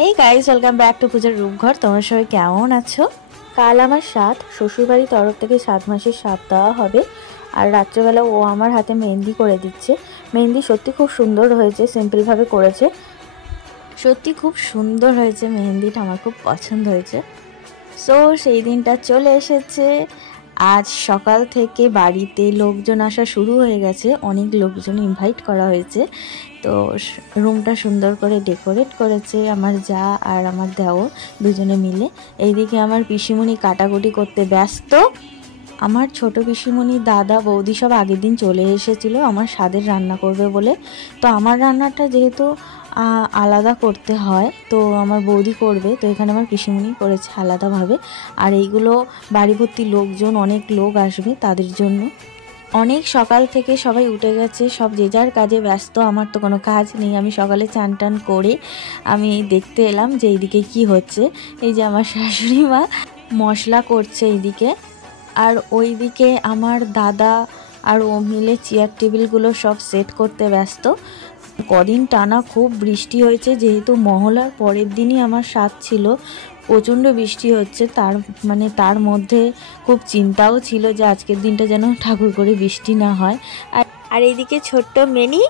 Hey guys, welcome back to পূজার রূপঘর। তোমরা সবাই কেমন আছো? কাল আমার সাত শ্বশুরবাড়ির তরফ থেকে 7 মাসের সাত দেওয়া হবে। আর রাত্রেবেলা ও আমার হাতে মেহেন্দি করে দিচ্ছে। মেহেন্দি সত্যি খুব সুন্দর হয়েছে, সিম্পলভাবে করেছে, সত্যি খুব সুন্দর হয়েছে মেহেন্দিটা, আমার খুব পছন্দ হয়েছে। সো সেই দিনটা চলে এসেছে। আজ সকাল থেকে বাড়িতে লোকজন আসা শুরু হয়ে গেছে, অনেক লোকজন ইনভাইট করা হয়েছে। তো রুমটা সুন্দর করে ডেকোরেট করেছে আমার যা আর আমার দেওর দুজনে মিলে। এইদিকে আমার পিসিমণি কাটাকুটি করতে ব্যস্ত। আমার ছোট পিসিমণি, দাদা, বৌদি সব আগের দিন চলে এসেছিল আমার স্বাদের রান্না করবে বলে। তো আমার রান্নাটা যেহেতু আলাদা করতে হয়, তো আমার বৌদি করবে, তো এখানে আমার পিসিমণি করেছে আলাদাভাবে। আর এইগুলো বাড়ি ভর্তি লোকজন, অনেক লোক আসবে, তাদের জন্য অনেক সকাল থেকে সবাই উঠে গেছে, সব যে যার কাজে ব্যস্ত। আমার তো কোনো কাজ নেই, আমি সকালে চান টান করে আমি দেখতে এলাম যে এইদিকে কি হচ্ছে। এই যে আমার শাশুড়ি মা মশলা করছে এইদিকে, আর ওইদিকে আমার দাদা আর ও মিলে চেয়ার টেবিলগুলো সব সেট করতে ব্যস্ত। কদিন টানা খুব বৃষ্টি হয়েছে, যেহেতু মহলার পরের দিনই আমার সাথ ছিল, প্রচণ্ড বৃষ্টি হচ্ছে। তার মধ্যে খুব চিন্তাও ছিল যে আজকের দিনটা যেন ঠাকুর করে বৃষ্টি না হয়। আর এইদিকে ছোট্ট মেনি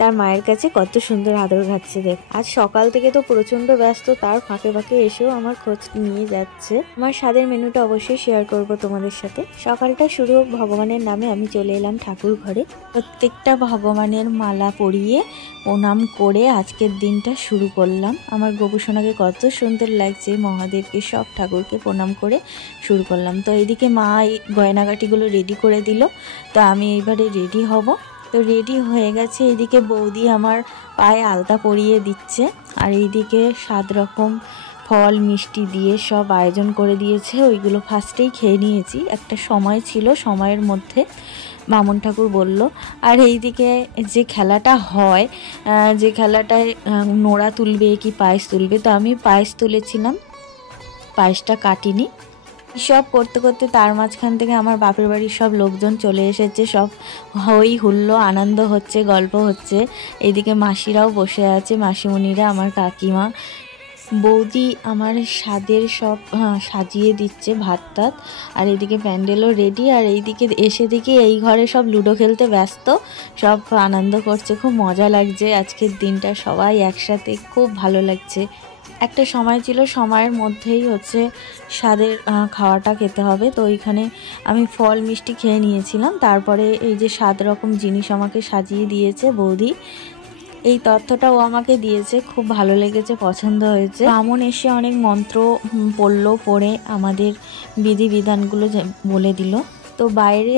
তার মায়ের কাছে কত সুন্দর আদর খাচ্ছে। দেখ, আজ সকাল থেকে তো প্রচণ্ড ব্যস্ত, তার ফাঁকে ফাঁকে এসেও আমার খোঁজ নিয়ে যাচ্ছে। আমার স্বাদের মেনুটা অবশ্যই শেয়ার করব তোমাদের সাথে। সকালটা শুরু ভগবানের নামে, আমি চলে এলাম ঠাকুর ঘরে। প্রত্যেকটা ভগবানের মালা পরিয়ে প্রণাম করে আজকের দিনটা শুরু করলাম। আমার গোপুসোনাকে কত সুন্দর লাগছে, মহাদেবকে, সব ঠাকুরকে প্রণাম করে শুরু করলাম। তো এইদিকে মা এই গয়নাগাটিগুলো রেডি করে দিল, তো আমি এইবারে রেডি হব। তো রেডি হয়ে গেছে। এইদিকে বৌদি আমার পায়ে আলতা পরিয়ে দিচ্ছে, আর এইদিকে 7 রকম ফল মিষ্টি দিয়ে সব আয়োজন করে দিয়েছে। ওইগুলো ফার্স্টেই খেয়ে নিয়েছি, একটা সময় ছিল, সময়ের মধ্যে বামুন ঠাকুর বলল। আর এইদিকে যে খেলাটা হয়, যে খেলাটায় নোড়া তুলবে কি পায়েস তুলবে, তো আমি পায়েস তুলেছিলাম, পায়েসটা কাটিনি। সব করতে করতে তার মাঝখান থেকে আমার বাপের বাড়ির সব লোকজন চলে এসেছে, সব হই হুল্লো, আনন্দ হচ্ছে, গল্প হচ্ছে। এইদিকে মাসিরাও বসে আছে, মাসিমণিরা, আমার কাকিমা, বৌদি আমার স্বাদের সব সাজিয়ে দিচ্ছে ভাত টাত। আর এইদিকে প্যান্ডেলও রেডি। আর এইদিকে এসে দেখি এই ঘরে সব লুডো খেলতে ব্যস্ত, সব আনন্দ করছে, খুব মজা লাগছে আজকের দিনটা, সবাই একসাথে, খুব ভালো লাগছে। একটা সময় ছিল, সময়ের মধ্যেই হচ্ছে স্বাদের খাওয়াটা খেতে হবে। তো ওইখানে আমি ফল মিষ্টি খেয়ে নিয়েছিলাম, তারপরে এই যে 7 রকম জিনিস আমাকে সাজিয়ে দিয়েছে বৌদি, এই তথ্যটা ও আমাকে দিয়েছে, খুব ভালো লেগেছে, পছন্দ হয়েছে। ব্রাহ্মণ এসে অনেক মন্ত্র পড়লো, পড়ে আমাদের বিধিবিধানগুলো বলে দিল। তো বাইরে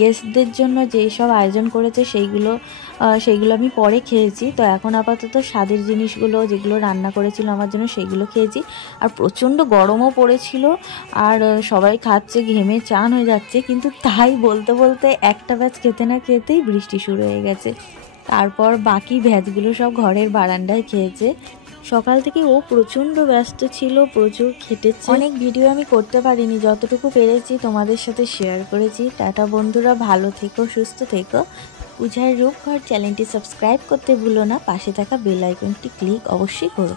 গেস্টদের জন্য যেই সব আয়োজন করেছে সেইগুলো আমি পরে খেয়েছি। তো এখন আপাতত স্বাদের জিনিসগুলো যেগুলো রান্না করেছিল আমার জন্য সেইগুলো খেয়েছি। আর প্রচণ্ড গরমও পড়েছিল, আর সবাই খাচ্ছে, ঘেমে চান হয়ে যাচ্ছে, কিন্তু তাই বলতে বলতে একটা ব্যাচ খেতে না খেতেই বৃষ্টি শুরু হয়ে গেছে। তারপর বাকি ভ্যাজগুলো সব ঘরের বারান্দায় খেয়েছে। সকাল থেকে ও প্রচণ্ড ব্যস্ত ছিল, প্রচুর খেটেছে। অনেক ভিডিও আমি করতে পারিনি, যতটুকু পেরেছি তোমাদের সাথে শেয়ার করেছি। টাটা বন্ধুরা, ভালো থেকো, সুস্থ থেকো। পূজার রূপঘর চ্যানেলটি সাবস্ক্রাইব করতে ভুলো না, পাশে থাকা বেল আইকনটি ক্লিক অবশ্যই করো।